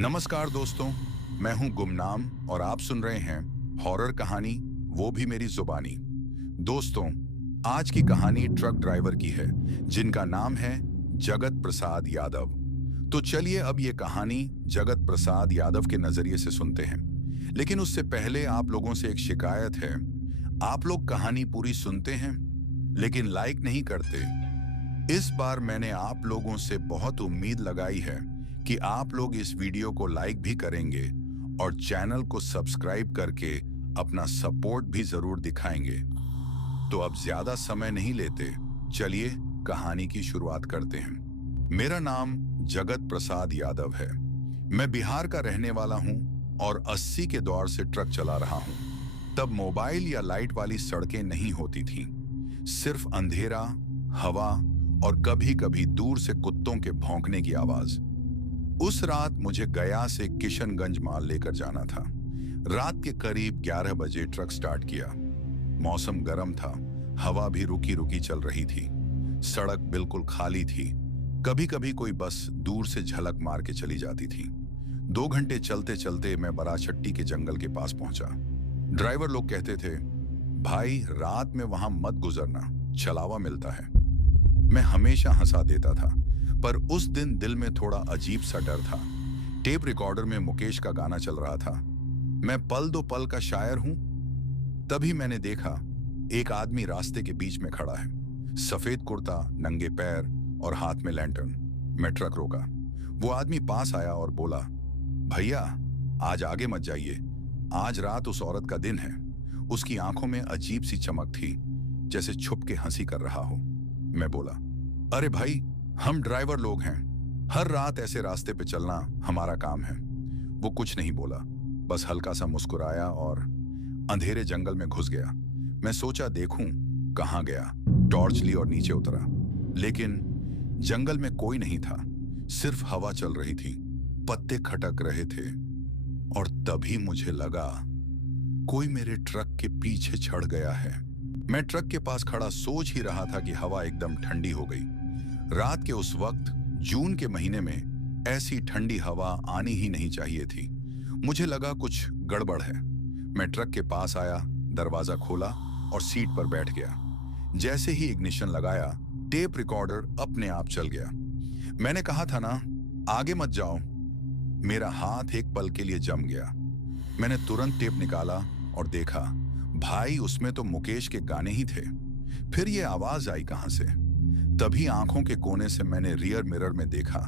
नमस्कार दोस्तों, मैं हूं गुमनाम और आप सुन रहे हैं हॉरर कहानी, वो भी मेरी जुबानी। दोस्तों, आज की कहानी ट्रक ड्राइवर की है जिनका नाम है जगत प्रसाद यादव। तो चलिए अब ये कहानी जगत प्रसाद यादव के नजरिए से सुनते हैं। लेकिन उससे पहले आप लोगों से एक शिकायत है। आप लोग कहानी पूरी सुनते हैं लेकिन लाइक नहीं करते। इस बार मैंने आप लोगों से बहुत उम्मीद लगाई है कि आप लोग इस वीडियो को लाइक भी करेंगे और चैनल को सब्सक्राइब करके अपना सपोर्ट भी जरूर दिखाएंगे। तो अब ज्यादा समय नहीं लेते, चलिए कहानी की शुरुआत करते हैं। मेरा नाम जगत प्रसाद यादव है। मैं बिहार का रहने वाला हूं और 80 के दौर से ट्रक चला रहा हूं। तब मोबाइल या लाइट वाली सड़कें नहीं होती थीं, सिर्फ अंधेरा, हवा और कभी-कभी दूर से कुत्तों के भौंकने की आवाज। उस रात मुझे गया से किशनगंज माल लेकर जाना था। रात के करीब 11 बजे ट्रक स्टार्ट किया। मौसम गर्म था, हवा भी रुकी रुकी चल रही थी। सड़क बिल्कुल खाली थी, कभी-कभी कोई बस दूर से झलक मार के चली जाती थी। 2 घंटे चलते चलते मैं बराचट्टी के जंगल के पास पहुंचा। ड्राइवर लोग कहते थे, भाई रात में वहां मत गुजरना, छलावा मिलता है। मैं हमेशा हंसा देता था, पर उस दिन दिल में थोड़ा अजीब सा डर था। टेप रिकॉर्डर में मुकेश का गाना चल रहा था, मैं पल दो पल का शायर हूं। तभी मैंने देखा एक आदमी रास्ते के बीच में खड़ा है, सफेद कुर्ता, नंगे पैर और हाथ में लैंटर्न। मैं ट्रक रोका। वो आदमी पास आया और बोला, भैया आज आगे मत जाइए, आज रात उस औरत का दिन है। उसकी आंखों में अजीब सी चमक थी, जैसे छुप के हंसी कर रहा हो। मैं बोला, अरे भाई, हम ड्राइवर लोग हैं, हर रात ऐसे रास्ते पे चलना हमारा काम है। वो कुछ नहीं बोला, बस हल्का सा मुस्कुराया और अंधेरे जंगल में घुस गया। मैं सोचा देखूं कहां गया। टॉर्च ली और नीचे उतरा, लेकिन जंगल में कोई नहीं था, सिर्फ हवा चल रही थी, पत्ते खटक रहे थे। और तभी मुझे लगा कोई मेरे ट्रक के पीछे चढ़ गया है। मैं ट्रक के पास खड़ा सोच ही रहा था कि हवा एकदम ठंडी हो गई। रात के उस वक्त, जून के महीने में ऐसी ठंडी हवा आनी ही नहीं चाहिए थी। मुझे लगा कुछ गड़बड़ है। मैं ट्रक के पास आया, दरवाजा खोला और सीट पर बैठ गया। जैसे ही इग्निशन लगाया, टेप रिकॉर्डर अपने आप चल गया। मैंने कहा था ना, आगे मत जाओ। मेरा हाथ एक पल के लिए जम गया। मैंने तुरंत टेप निकाला और देखा, भाई उसमें तो मुकेश के गाने ही थे। फिर ये आवाज आई कहां से? तभी आंखों के कोने से मैंने रियर मिरर में देखा,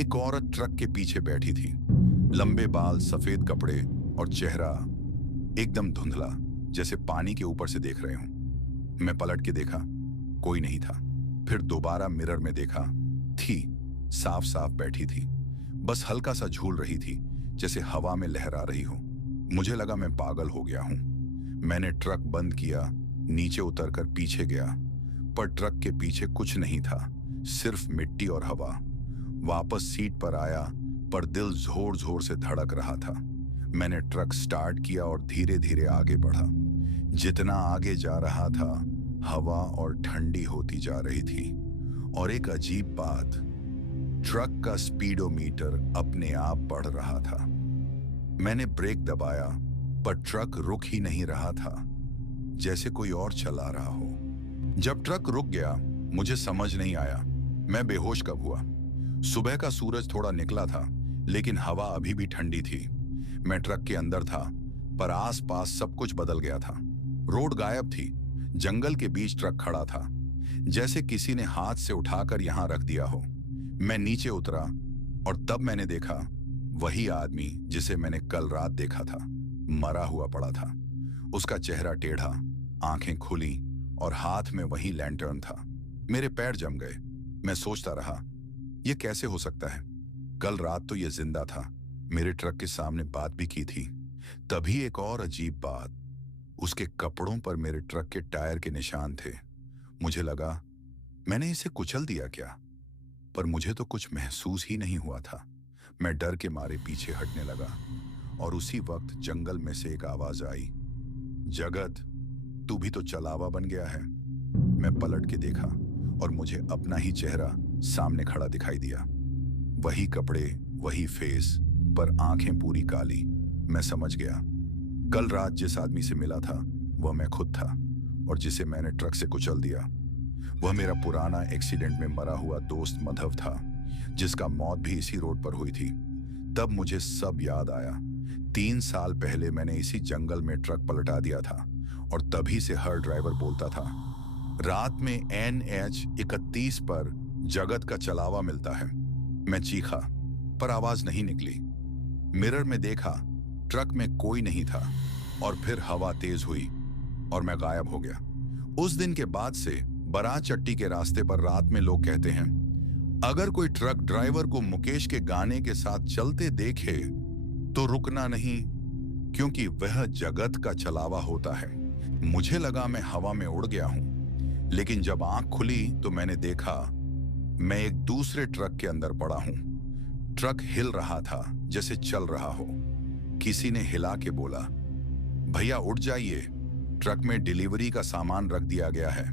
एक औरत ट्रक के पीछे बैठी थी। लंबे बाल, सफेद कपड़े और चेहरा एकदम धुंधला, जैसे पानी के ऊपर से देख रहे हूं। मैं पलट के देखा, कोई नहीं था। फिर दोबारा मिरर में देखा, थी, साफ साफ बैठी थी, बस हल्का सा झूल रही थी, जैसे हवा में लहरा रही हो। मुझे लगा मैं पागल हो गया हूं। मैंने ट्रक बंद किया, नीचे उतरकर पीछे गया, पर ट्रक के पीछे कुछ नहीं था, सिर्फ मिट्टी और हवा। वापस सीट पर आया, पर दिल जोर जोर से धड़क रहा था। मैंने ट्रक स्टार्ट किया और धीरे धीरे आगे बढ़ा। जितना आगे जा रहा था, हवा और ठंडी होती जा रही थी। और एक अजीब बात, ट्रक का स्पीडोमीटर अपने आप बढ़ रहा था। मैंने ब्रेक दबाया, पर ट्रक रुक ही नहीं रहा था, जैसे कोई और चला रहा हो। जब ट्रक रुक गया, मुझे समझ नहीं आया मैं बेहोश कब हुआ। सुबह का सूरज थोड़ा निकला था, लेकिन हवा अभी भी ठंडी थी। मैं ट्रक के अंदर था, पर आसपास सब कुछ बदल गया था। रोड गायब थी, जंगल के बीच ट्रक खड़ा था, जैसे किसी ने हाथ से उठाकर यहां रख दिया हो। मैं नीचे उतरा और तब मैंने देखा वही आदमी जिसे मैंने कल रात देखा था, मरा हुआ पड़ा था। उसका चेहरा टेढ़ा, आंखें खुली और हाथ में वही लैंटर्न था। मेरे पैर जम गए। मैं सोचता रहा, यह कैसे हो सकता है? कल रात तो यह जिंदा था, मेरे ट्रक के सामने बात भी की थी। तभी एक और अजीब बात, उसके कपड़ों पर मेरे ट्रक के टायर के निशान थे। मुझे लगा मैंने इसे कुचल दिया क्या, पर मुझे तो कुछ महसूस ही नहीं हुआ था। मैं डर के मारे पीछे हटने लगा और उसी वक्त जंगल में से एक आवाज आई, जगत, तू भी तो चलावा बन गया है। मैं पलट के देखा और मुझे अपना ही चेहरा सामने खड़ा दिखाई दिया। वही कपड़े, वही फेस, पर आंखें पूरी काली। मैं समझ गया, कल रात जिस आदमी से मिला था वह मैं खुद था, और जिसे मैंने ट्रक से कुचल दिया वह मेरा पुराना एक्सीडेंट में मरा हुआ दोस्त माधव था, जिसका मौत भी इसी रोड पर हुई थी। तब मुझे सब याद आया। 3 साल पहले मैंने इसी जंगल में ट्रक पलटा दिया था, और तभी से हर ड्राइवर बोलता था, रात में NH 31 पर जगत का चलावा मिलता है। मैं चीखा, पर आवाज नहीं निकली। मिरर में देखा, ट्रक में कोई नहीं था, और फिर हवा तेज हुई और मैं गायब हो गया। उस दिन के बाद से बारात चट्टी के रास्ते पर रात में लोग कहते हैं, अगर कोई ट्रक ड्राइवर को मुकेश के गाने के साथ चलते देखे तो रुकना नहीं, क्योंकि वह जगत का चलावा होता है। मुझे लगा मैं हवा में उड़ गया हूं, लेकिन जब आंख खुली तो मैंने देखा मैं एक दूसरे ट्रक के अंदर पड़ा हूं। ट्रक हिल रहा था जैसे चल रहा हो। किसी ने हिला के बोला, भैया उठ जाइए, ट्रक में डिलीवरी का सामान रख दिया गया है।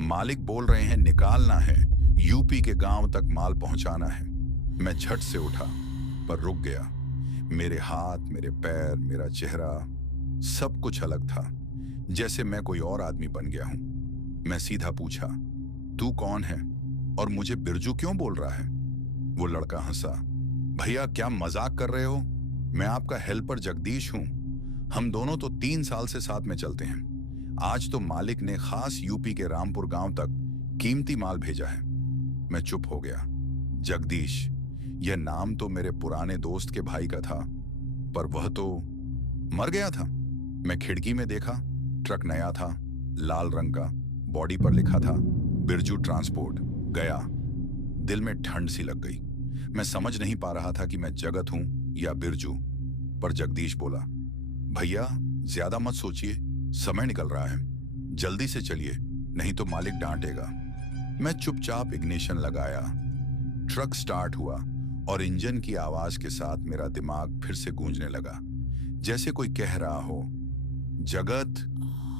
मालिक बोल रहे हैं निकालना है, यूपी के गांव तक माल पहुंचाना है। मैं झट से उठा, पर रुक गया। मेरे हाथ, मेरे पैर, मेरा चेहरा, सब कुछ अलग था, जैसे मैं कोई और आदमी बन गया हूं। मैं सीधा पूछा, तू कौन है और मुझे बिरजू क्यों बोल रहा है? वो लड़का हंसा, भैया क्या मजाक कर रहे हो? मैं आपका हेल्पर जगदीश हूं। हम दोनों तो 3 साल से साथ में चलते हैं। आज तो मालिक ने खास यूपी के रामपुर गांव तक कीमती माल भेजा है। मैं चुप हो गया। जगदीश, यह नाम तो मेरे पुराने दोस्त के भाई का था, पर वह तो मर गया था। मैं खिड़की में देखा, ट्रक नया था, लाल रंग का, बॉडी पर लिखा था बिरजू ट्रांसपोर्ट गया। दिल में ठंड सी लग गई। मैं समझ नहीं पा रहा था कि मैं जगत हूं या बिरजू। पर जगदीश बोला, भैया ज्यादा मत सोचिए, समय निकल रहा है, जल्दी से चलिए, नहीं तो मालिक डांटेगा। मैं चुपचाप इग्निशन लगाया। ट्रक स्टार्ट हुआ और इंजन की आवाज के साथ मेरा दिमाग फिर से गूंजने लगा, जैसे कोई कह रहा हो, जगत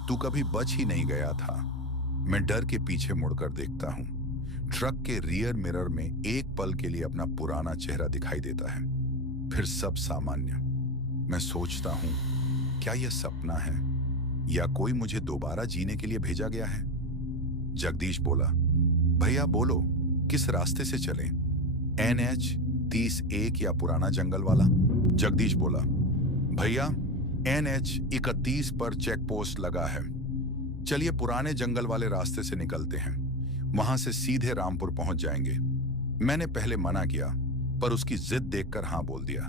तू कभी बच ही नहीं गया था। मैं डर के पीछे मुड़कर देखता हूं। ट्रक के रियर मिरर में एक पल के लिए अपना पुराना चेहरा दिखाई देता है, फिर सब सामान्य। मैं सोचता हूं, क्या यह सपना है या कोई मुझे दोबारा जीने के लिए भेजा गया है? जगदीश बोला, भैया बोलो, किस रास्ते से चलें? NH 30-1 या पुराना जंगल वाला? जगदीश बोला, भैया NH 31 पर चेक पोस्ट लगा है, चलिए पुराने जंगल वाले रास्ते से निकलते हैं, वहां से सीधे रामपुर पहुंच जाएंगे। मैंने पहले मना किया, पर उसकी जिद देखकर हां बोल दिया।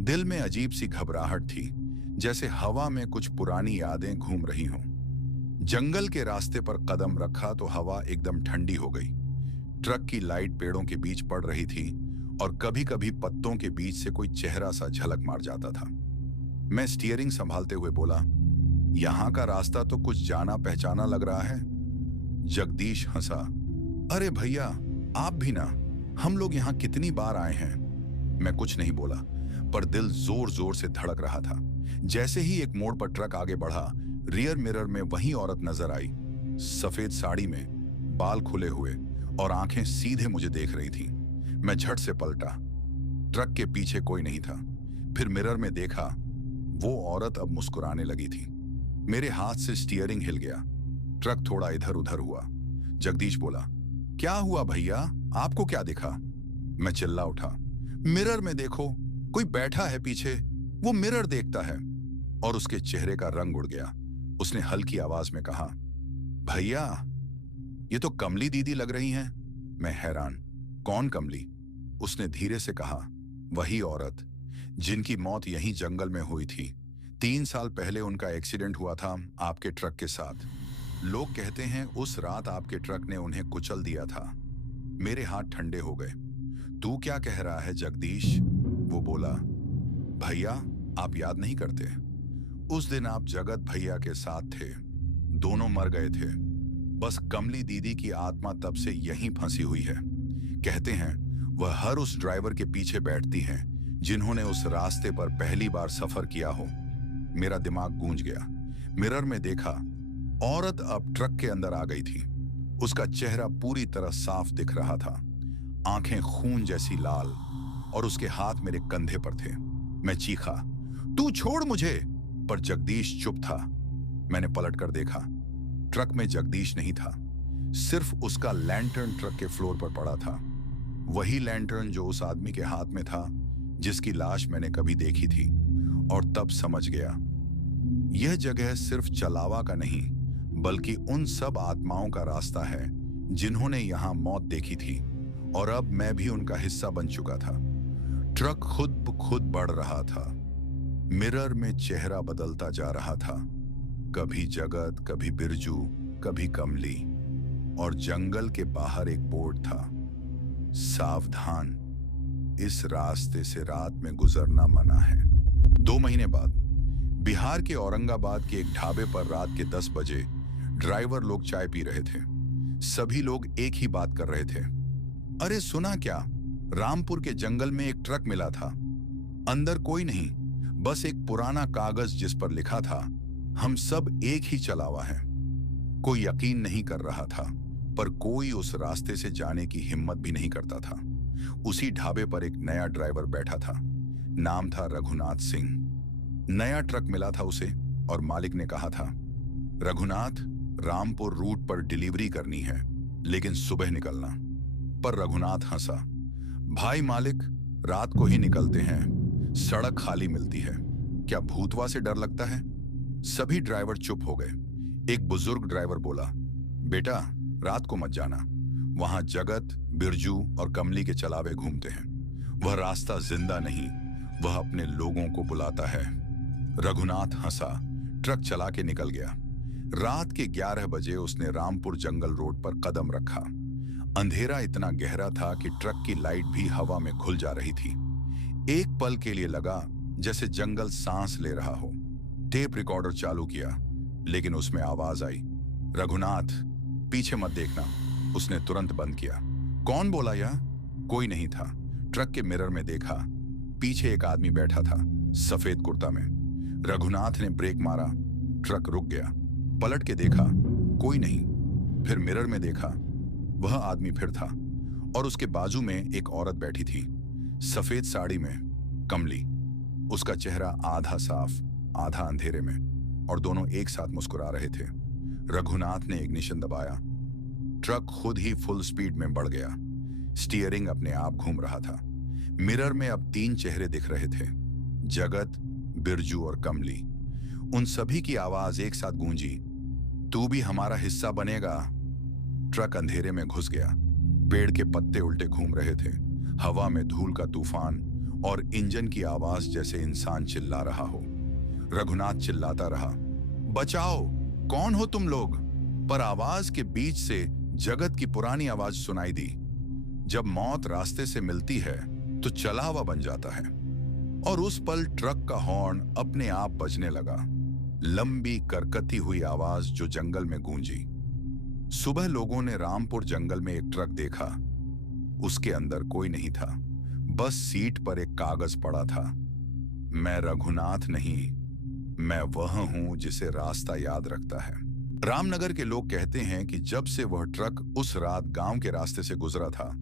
दिल में अजीब सी घबराहट थी, जैसे हवा में कुछ पुरानी यादें घूम रही हों। जंगल के रास्ते पर कदम रखा तो हवा एकदम ठंडी हो गई। ट्रक की लाइट पेड़ों के बीच पड़ रही थी और कभी कभी पत्तों के बीच से कोई चेहरा सा झलक मार जाता था। मैं स्टीयरिंग संभालते हुए बोला, यहां का रास्ता तो कुछ जाना पहचाना लग रहा है। जगदीश हंसा, अरे भैया आप भी ना, हम लोग यहां कितनी बार आए हैं। मैं कुछ नहीं बोला, पर दिल जोर जोर से धड़क रहा था। जैसे ही एक मोड़ पर ट्रक आगे बढ़ा, रियर मिरर में वही औरत नजर आई, सफेद साड़ी में, बाल खुले हुए और आंखें सीधे मुझे देख रही थी। मैं झट से पलटा। ट्रक के पीछे कोई नहीं था। फिर मिरर में देखा, वो औरत अब मुस्कुराने लगी थी। मेरे हाथ से स्टीयरिंग हिल गया। ट्रक थोड़ा इधर उधर हुआ। जगदीश बोला, क्या हुआ भैया, आपको क्या दिखा? मैं चिल्ला उठा, मिरर में देखो, कोई बैठा है पीछे। वो मिरर देखता है और उसके चेहरे का रंग उड़ गया। उसने हल्की आवाज में कहा, भैया ये तो कमली दीदी लग रही हैं। मैं हैरान, कौन कमली? उसने धीरे से कहा, वही औरत जिनकी मौत यहीं जंगल में हुई थी। 3 साल पहले उनका एक्सीडेंट हुआ था आपके ट्रक के साथ। लोग कहते हैं उस रात आपके ट्रक ने उन्हें कुचल दिया था। मेरे हाथ ठंडे हो गए। तू क्या कह रहा है जगदीश? वो बोला, भैया आप याद नहीं करते? उस दिन आप जगत भैया के साथ थे, दोनों मर गए थे। बस कमली दीदी की आत्मा तब से यहीं फंसी हुई है। कहते हैं वह हर उस ड्राइवर के पीछे बैठती हैं जिन्होंने उस रास्ते पर पहली बार सफर किया हो। मेरा दिमाग गूंज गया। मिरर में देखा, औरत अब ट्रक के अंदर आ गई थी। उसका चेहरा पूरी तरह साफ दिख रहा था, आंखें खून जैसी लाल, और उसके हाथ मेरे कंधे पर थे। मैं चीखा, तू छोड़ मुझे। पर जगदीश चुप था। मैंने पलट कर देखा। ट्रक में जगदीश नहीं था, सिर्फ उसका लैंटर्न ट्रक के फ्लोर पर पड़ा था। वही लैंटर्न जो उस आदमी के हाथ में था जिसकी लाश मैंने कभी देखी थी। और तब समझ गया, यह जगह सिर्फ चलावा का नहीं बल्कि उन सब आत्माओं का रास्ता है जिन्होंने यहां मौत देखी थी, और अब मैं भी उनका हिस्सा बन चुका था। ट्रक खुद ब खुद बढ़ रहा था। मिरर में चेहरा बदलता जा रहा था, कभी जगत, कभी बिरजू, कभी कमली। और जंगल के बाहर एक बोर्ड था, सावधान, इस रास्ते से रात में गुजरना मना है। 2 महीने बाद बिहार के औरंगाबाद के एक ढाबे पर रात के 10 बजे ड्राइवर लोग चाय पी रहे थे। सभी लोग एक ही बात कर रहे थे, अरे सुना क्या, रामपुर के जंगल में एक ट्रक मिला था। अंदर कोई नहीं, बस एक पुराना कागज जिस पर लिखा था, हम सब एक ही चलावा है। कोई यकीन नहीं कर रहा था, पर कोई उस रास्ते से जाने की हिम्मत भी नहीं करता था। उसी ढाबे पर एक नया ड्राइवर बैठा था, नाम था रघुनाथ सिंह। नया ट्रक मिला था उसे, और मालिक ने कहा था, रघुनाथ, रामपुर रूट पर डिलीवरी करनी है, लेकिन सुबह निकलना। पर रघुनाथ हंसा, भाई मालिक, रात को ही निकलते हैं, सड़क खाली मिलती है, क्या भूतवा से डर लगता है? सभी ड्राइवर चुप हो गए। एक बुजुर्ग ड्राइवर बोला, बेटा, रात को मत जाना, वहां जगत, बिरजू और कमली के चलावे घूमते हैं। वह रास्ता जिंदा नहीं, वह अपने लोगों को बुलाता है। रघुनाथ हंसा, ट्रक चला के निकल गया। रात के 11 बजे उसने रामपुर जंगल रोड पर कदम रखा। अंधेरा इतना गहरा था कि ट्रक की लाइट भी हवा में घुल जा रही थी। एक पल के लिए लगा जैसे जंगल सांस ले रहा हो। टेप रिकॉर्डर चालू किया, लेकिन उसमें आवाज आई, रघुनाथ, पीछे मत देखना। उसने तुरंत बंद किया। कौन बोला यह? कोई नहीं था। ट्रक के मिरर में देखा, पीछे एक आदमी बैठा था, सफेद कुर्ता में। रघुनाथ ने ब्रेक मारा, ट्रक रुक गया। पलट के देखा, कोई नहीं। फिर मिरर में देखा, वह आदमी फिर था, और उसके बाजू में एक औरत बैठी थी, सफेद साड़ी में, कमली। उसका चेहरा आधा साफ, आधा अंधेरे में, और दोनों एक साथ मुस्कुरा रहे थे। रघुनाथ ने इग्निशन दबाया। ट्रक खुद ही फुल स्पीड में बढ़ गया। स्टीयरिंग अपने आप घूम रहा था। मिरर में अब 3 चेहरे दिख रहे थे, जगत, बिरजू और कमली। उन सभी की आवाज एक साथ गूंजी, तू भी हमारा हिस्सा बनेगा। ट्रक अंधेरे में घुस गया। पेड़ के पत्ते उल्टे घूम रहे थे, हवा में धूल का तूफान, और इंजन की आवाज जैसे इंसान चिल्ला रहा हो। रघुनाथ चिल्लाता रहा, बचाओ, कौन हो तुम लोग? पर आवाज के बीच से जगत की पुरानी आवाज सुनाई दी, जब मौत रास्ते से मिलती है तो चलावा बन जाता है। और उस पल ट्रक का हॉर्न अपने आप बजने लगा, लंबी करकती हुई आवाज जो जंगल में गूंजी। सुबह लोगों ने रामपुर जंगल में एक ट्रक देखा। उसके अंदर कोई नहीं था, बस सीट पर एक कागज पड़ा था, मैं रघुनाथ नहीं, मैं वह हूं जिसे रास्ता याद रखता है। रामनगर के लोग कहते हैं कि जब से वह ट्रक उस रात गांव के रास्ते से गुजरा था,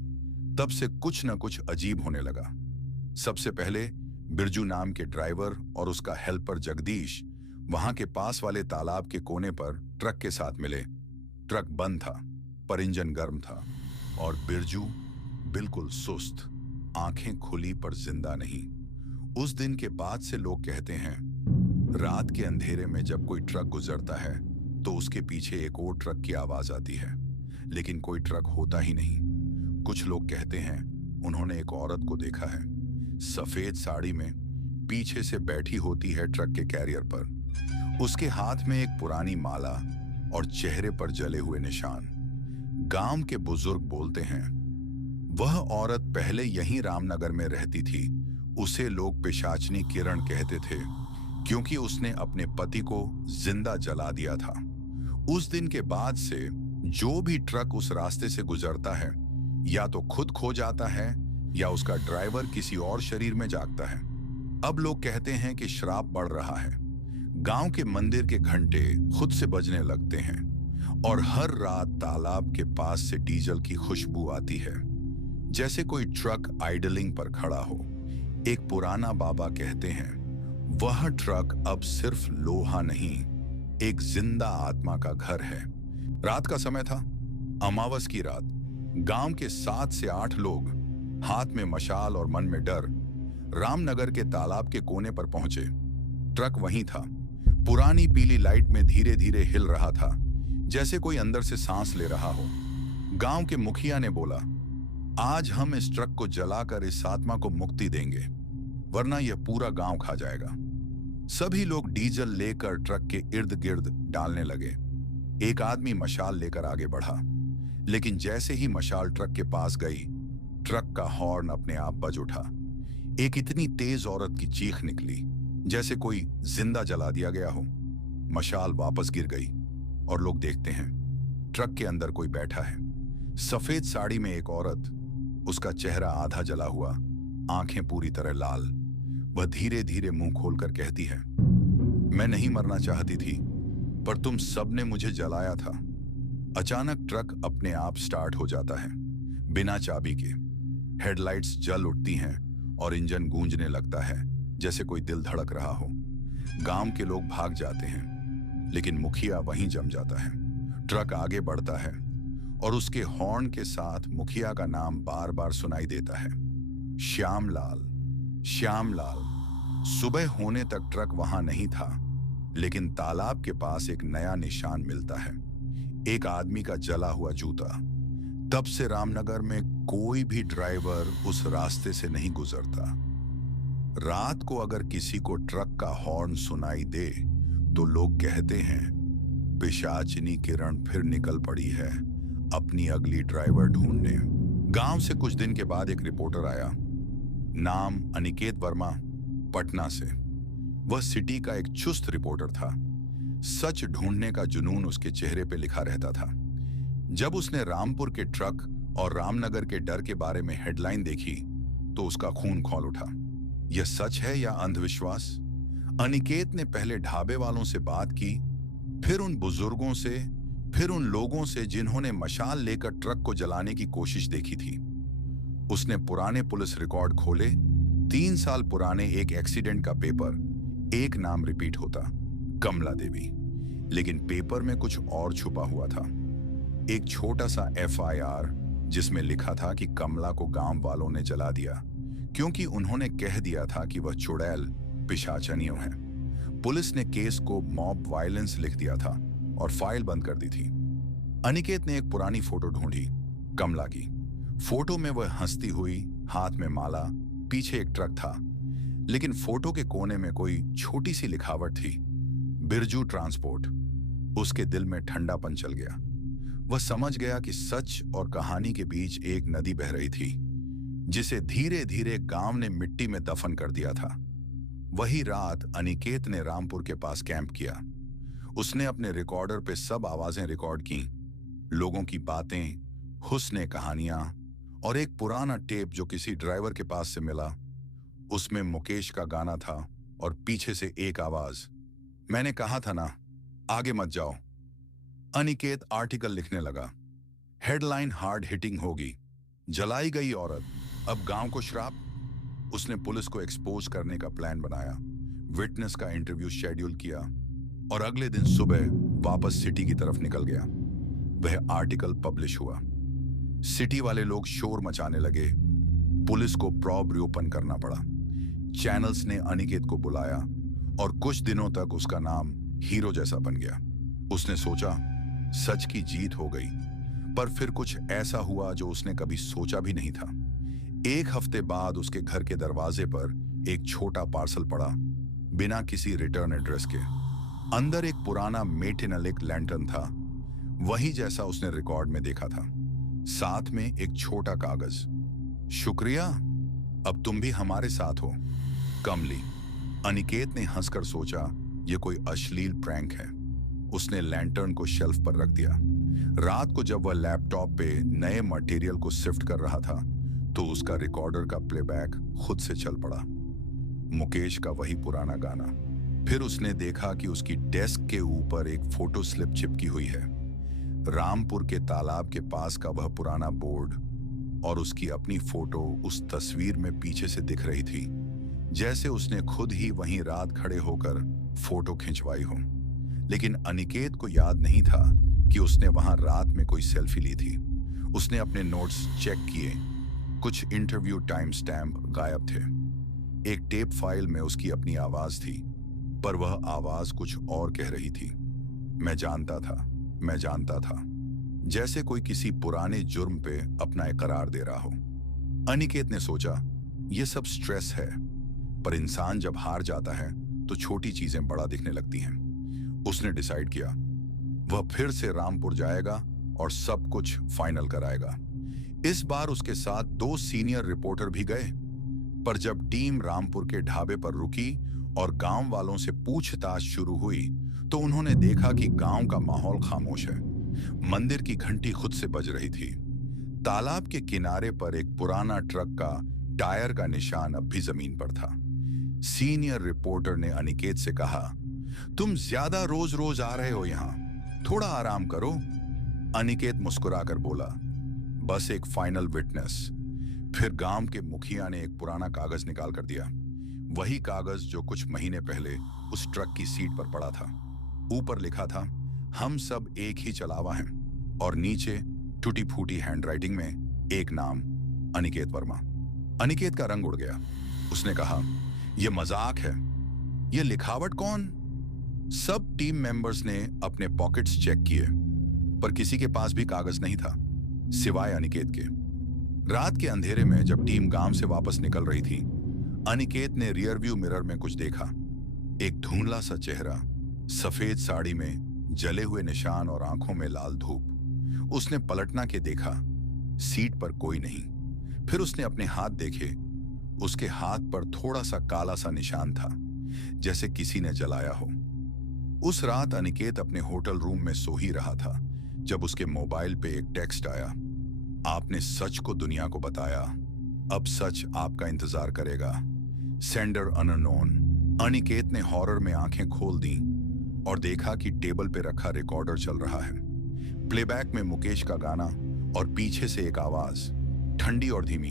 तब से कुछ न कुछ अजीब होने लगा। सबसे पहले बिरजू नाम के ड्राइवर और उसका हेल्पर जगदीश वहां के पास वाले तालाब के कोने पर ट्रक के साथ मिले। ट्रक बंद था, पर इंजन गर्म था, और बिरजू बिल्कुल सुस्त, आंखें खुली पर जिंदा नहीं। उस दिन के बाद से लोग कहते हैं, रात के अंधेरे में जब कोई ट्रक गुजरता है तो उसके पीछे एक और ट्रक की आवाज आती है, लेकिन कोई ट्रक होता ही नहीं। कुछ लोग कहते हैं उन्होंने एक औरत को देखा है, सफेद साड़ी में, पीछे से बैठी होती है ट्रक के कैरियर पर। उसके हाथ में एक पुरानी माला और चेहरे पर जले हुए निशान। गांव के बुजुर्ग बोलते हैं, वह औरत पहले यहीं रामनगर में रहती थी। उसे लोग पिशाचनी किरण कहते थे, क्योंकि उसने अपने पति को जिंदा जला दिया था। उस दिन के बाद से जो भी ट्रक उस रास्ते से गुजरता है, या तो खुद खो जाता है या उसका ड्राइवर किसी और शरीर में जागता है। अब लोग कहते हैं कि श्राप बढ़ रहा है। गांव के मंदिर के घंटे खुद से बजने लगते हैं, और हर रात तालाब के पास से डीजल की खुशबू आती है, जैसे कोई ट्रक आइडलिंग पर खड़ा हो। एक पुराना बाबा कहते हैं, वह ट्रक अब सिर्फ लोहा नहीं, एक जिंदा आत्मा का घर है। रात का समय था, अमावस की रात। गांव के 7 से 8 लोग, हाथ में मशाल और मन में डर, रामनगर के तालाब के कोने पर पहुंचे। ट्रक वहीं था, पुरानी पीली लाइट में धीरे धीरे हिल रहा था, जैसे कोई अंदर से सांस ले रहा हो। गांव के मुखिया ने बोला, आज हम इस ट्रक को जलाकर इस आत्मा को मुक्ति देंगे, वरना यह पूरा गांव खा जाएगा। सभी लोग डीजल लेकर ट्रक के इर्द गिर्द डालने लगे। एक आदमी मशाल लेकर आगे बढ़ा, लेकिन जैसे ही मशाल ट्रक के पास गई, ट्रक का हॉर्न अपने आप बज उठा। एक इतनी तेज औरत की चीख निकली, जैसे कोई जिंदा जला दिया गया हो। मशाल वापस गिर गई और लोग देखते हैं, ट्रक के अंदर कोई बैठा है। सफेद साड़ी में एक औरत, उसका चेहरा आधा जला हुआ, आंखें पूरी तरह लाल। वह धीरे धीरे मुंह खोलकर कहती है, मैं नहीं मरना चाहती थी, पर तुम सबने मुझे जलाया था। अचानक ट्रक अपने आप स्टार्ट हो जाता है, बिना चाबी के। हेडलाइट्स जल उठती हैं और इंजन गूंजने लगता है, जैसे कोई दिल धड़क रहा हो। गांव के लोग भाग जाते हैं, लेकिन मुखिया वहीं जम जाता है। ट्रक आगे बढ़ता है और उसके हॉर्न के साथ मुखिया का नाम बार बार सुनाई देता है, श्यामलाल, श्यामलाल। सुबह होने तक ट्रक वहां नहीं था, लेकिन तालाब के पास एक नया निशान मिलता है, एक आदमी का जला हुआ जूता। तब से रामनगर में कोई भी ड्राइवर उस रास्ते से नहीं गुजरता। रात को अगर किसी को ट्रक का हॉर्न सुनाई दे, तो लोग कहते हैं, पिशाचिनी किरण फिर निकल पड़ी है अपनी अगली ड्राइवर ढूंढने। गांव से कुछ दिन के बाद एक रिपोर्टर आया, नाम अनिकेत वर्मा, पटना से। वह सिटी का एक चुस्त रिपोर्टर था। सच ढूंढने का जुनून उसके चेहरे पे लिखा रहता था। जब उसने रामपुर के ट्रक और रामनगर के डर के बारे में हेडलाइन देखी, तो उसका खून खौल उठा। यह सच है या अंधविश्वास? अनिकेत ने पहले ढाबे वालों से बात की, फिर उन बुजुर्गों से, फिर उन लोगों से जिन्होंने मशाल लेकर ट्रक को जलाने की कोशिश देखी थी। उसने पुराने पुलिस रिकॉर्ड खोले। 3 साल पुराने एक एक्सीडेंट का पेपर, एक नाम रिपीट होता, कमला देवी। लेकिन पेपर में कुछ और छुपा हुआ था, एक छोटा सा FIR, जिसमें लिखा था कि कमला को गांव वालों ने जला दिया, क्योंकि उन्होंने कह दिया था कि वह चुड़ैल पिशाचनियों है। पुलिस ने केस को मॉब वायलेंस लिख दिया था और फाइल बंद कर दी थी। अनिकेत ने एक पुरानी फोटो ढूंढी, कमला की। फोटो में वह हंसती हुई, हाथ में माला, पीछे एक ट्रक था, लेकिन फोटो के कोने में कोई छोटी सी लिखावट थी, बिरजू ट्रांसपोर्ट। उसके दिल में ठंडापन चल गया। वह समझ गया कि सच और कहानी के बीच एक नदी बह रही थी, जिसे धीरे धीरे गांव ने मिट्टी में दफन कर दिया था। वही रात अनिकेत ने रामपुर के पास कैंप किया। उसने अपने रिकॉर्डर पे सब आवाजें रिकॉर्ड की, लोगों की बातें, हुस्ने कहानियां, और एक पुराना टेप जो किसी ड्राइवर के पास से मिला। उसमें मुकेश का गाना था और पीछे से एक आवाज, मैंने कहा था ना, आगे मत जाओ। अनिकेत आर्टिकल लिखने लगा। हेडलाइन हार्ड हिटिंग होगी, जलाई गई औरत, अब गांव को श्राप। उसने पुलिस को एक्सपोज करने का प्लान बनाया, विटनेस का इंटरव्यू शेड्यूल किया और अगले दिन सुबह वापस सिटी की तरफ निकल गया। वह आर्टिकल पब्लिश हुआ। सिटी वाले लोग शोर मचाने लगे। पुलिस को प्रॉब रिओपन करना पड़ा। चैनल्स ने अनिकेत को बुलाया और कुछ दिनों तक उसका नाम हीरो जैसा बन गया। उसने सोचा सच की जीत हो गई, पर फिर कुछ ऐसा हुआ जो उसने कभी सोचा भी नहीं था। 1 हफ्ते बाद उसके घर के दरवाजे पर एक छोटा पार्सल पड़ा, बिना किसी रिटर्न एड्रेस के। अंदर एक पुराना मेटेलिक लैंटर्न था, वही जैसा उसने रिकॉर्ड में देखा था। साथ में एक छोटा कागज, शुक्रिया, अब तुम भी हमारे साथ हो, कमली। अनिकेत ने हंसकर सोचा यह कोई अश्लील प्रैंक है। उसने लैंटर्न को शेल्फ पर रख दिया। रात को जब वह लैपटॉप पे नए मटेरियल को शिफ्ट कर रहा था, तो उसका रिकॉर्डर का प्लेबैक खुद से चल पड़ा, मुकेश का वही पुराना गाना। फिर उसने देखा कि उसकी डेस्क के ऊपर एक फोटो स्लिप चिपकी हुई है, रामपुर के तालाब के पास का वह पुराना बोर्ड, और उसकी अपनी फोटो उस तस्वीर में पीछे से दिख रही थी। जैसे उसने खुद ही वहीं रात खड़े होकर फोटो खिंचवाई हो। लेकिन अनिकेत को याद नहीं था कि उसने वहां रात में कोई सेल्फी ली थी। उसने अपने नोट्स चेक किए, कुछ इंटरव्यू टाइम स्टैम्प गायब थे। एक टेप फाइल में उसकी अपनी आवाज थी, पर वह आवाज कुछ और कह रही थी। मैं जानता था, मैं जानता था। जैसे कोई किसी पुराने जुर्म पे अपना इकरार दे रहा हो। अनिकेत ने सोचा, यह सब स्ट्रेस है, पर इंसान जब हार जाता है तो छोटी चीजें बड़ा दिखने लगती हैं। उसने डिसाइड किया, वह फिर से रामपुर जाएगा और सब कुछ फाइनल कराएगा। इस बार उसके साथ 2 सीनियर रिपोर्टर भी गए, पर जब टीम रामपुर के ढाबे पर रुकी और गांव वालों से पूछताछ शुरू हुई, तो उन्होंने देखा कि गांव का माहौल खामोश है। मंदिर की घंटी खुद से बज रही थी। तालाब के किनारे पर एक पुराना ट्रक का टायर का निशान अब भी जमीन पर था। सीनियर रिपोर्टर ने अनिकेत से कहा, तुम ज्यादा रोज रोज आ रहे हो यहां, थोड़ा आराम करो। अनिकेत मुस्कुराकर बोला, बस एक फाइनल विटनेस। फिर गांव के मुखिया ने एक पुराना कागज निकाल कर दिया, वही कागज जो कुछ महीने पहले उस ट्रक की सीट पर पड़ा था। ऊपर लिखा था, हम सब एक ही चलावा हैं, और नीचे टूटी फूटी हैंडराइटिंग में एक नाम, अनिकेत वर्मा। अनिकेत का रंग उड़ गया। उसने कहा, यह मजाक है, यह लिखावट कौन? सब टीम मेंबर्स ने अपने पॉकेट्स चेक किए, पर किसी के पास भी कागज नहीं था, सिवाय अनिकेत के। रात के अंधेरे में जब टीम गांव से वापस निकल रही थी, अनिकेत ने रियरव्यू मिरर में कुछ देखा। एक धुंधला सा चेहरा, सफेद साड़ी में जले हुए निशान और आंखों में लाल धूप। उसने पलटना के देखा, सीट पर कोई नहीं। फिर उसने अपने हाथ देखे। उसके हाथ पर थोड़ा सा काला सा निशान था, जैसे किसी ने जलाया हो। उस रात अनिकेत अपने होटल रूम में सो ही रहा था जब उसके मोबाइल पे एक टेक्स्ट आया, आपने सच को दुनिया को बताया, अब सच आपका इंतजार करेगा, सेंडर अननोन। अनिकेत ने हॉरर में आंखें खोल दी और देखा कि टेबल पे रखा रिकॉर्डर चल रहा है। प्लेबैक में मुकेश का गाना और पीछे से एक आवाज, ठंडी और धीमी,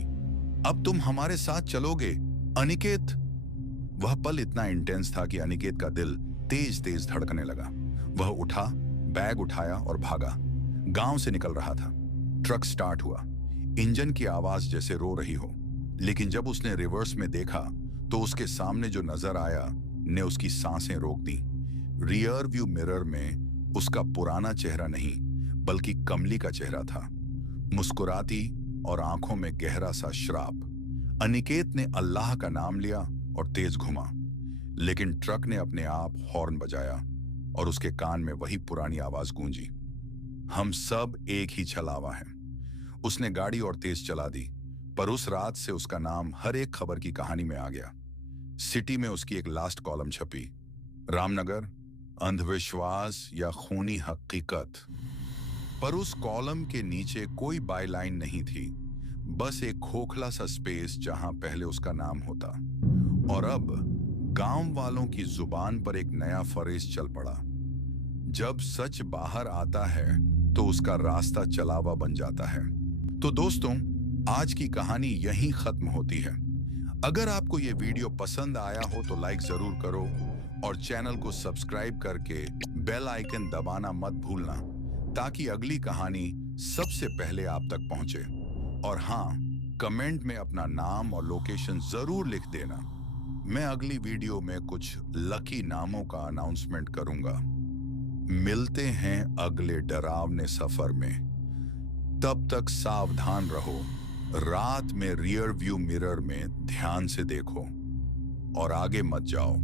अब तुम हमारे साथ चलोगे अनिकेत। वह पल इतना इंटेंस था कि अनिकेत का दिल तेज तेज धड़कने लगा। वह उठा, बैग उठाया और भागा। गांव से निकल रहा था। ट्रक स्टार्ट हुआ, इंजन की आवाज जैसे रो रही हो। लेकिन जब उसने रिवर्स में देखा तो उसके सामने जो नजर आया ने उसकी सांसें रोक दी। रियर व्यू मिरर में उसका पुराना चेहरा नहीं, बल्कि कमली का चेहरा था, मुस्कुराती और आंखों में गहरा सा श्राप। अनिकेत ने अल्लाह का नाम लिया और तेज घुमा, लेकिन ट्रक ने अपने आप हॉर्न बजाया और उसके कान में वही पुरानी आवाज गूंजी, हम सब एक ही छलावा हैं। उसने गाड़ी और तेज चला दी, पर उस रात से उसका नाम हर एक खबर की कहानी में आ गया। सिटी में उसकी एक लास्ट कॉलम छपी, रामनगर, अंधविश्वास या खूनी हकीकत। पर उस कॉलम के नीचे कोई बायलाइन नहीं थी, बस एक खोखला सा स्पेस जहां पहले उसका नाम होता। और अब गांव वालों की जुबान पर एक नया फरेज चल पड़ा, जब सच बाहर आता है तो उसका रास्ता चलावा बन जाता है। तो दोस्तों, आज की कहानी यहीं खत्म होती है। अगर आपको ये वीडियो पसंद आया हो तो लाइक जरूर करो और चैनल को सब्सक्राइब करके बेल आइकन दबाना मत भूलना, ताकि अगली कहानी सबसे पहले आप तक पहुंचे। और हाँ, कमेंट में अपना नाम और लोकेशन जरूर लिख देना। मैं अगली वीडियो में कुछ लकी नामों का अनाउंसमेंट करूंगा। मिलते हैं अगले डरावने सफर में। तब तक सावधान रहो, रात में रियर व्यू मिरर में ध्यान से देखो और आगे मत जाओ।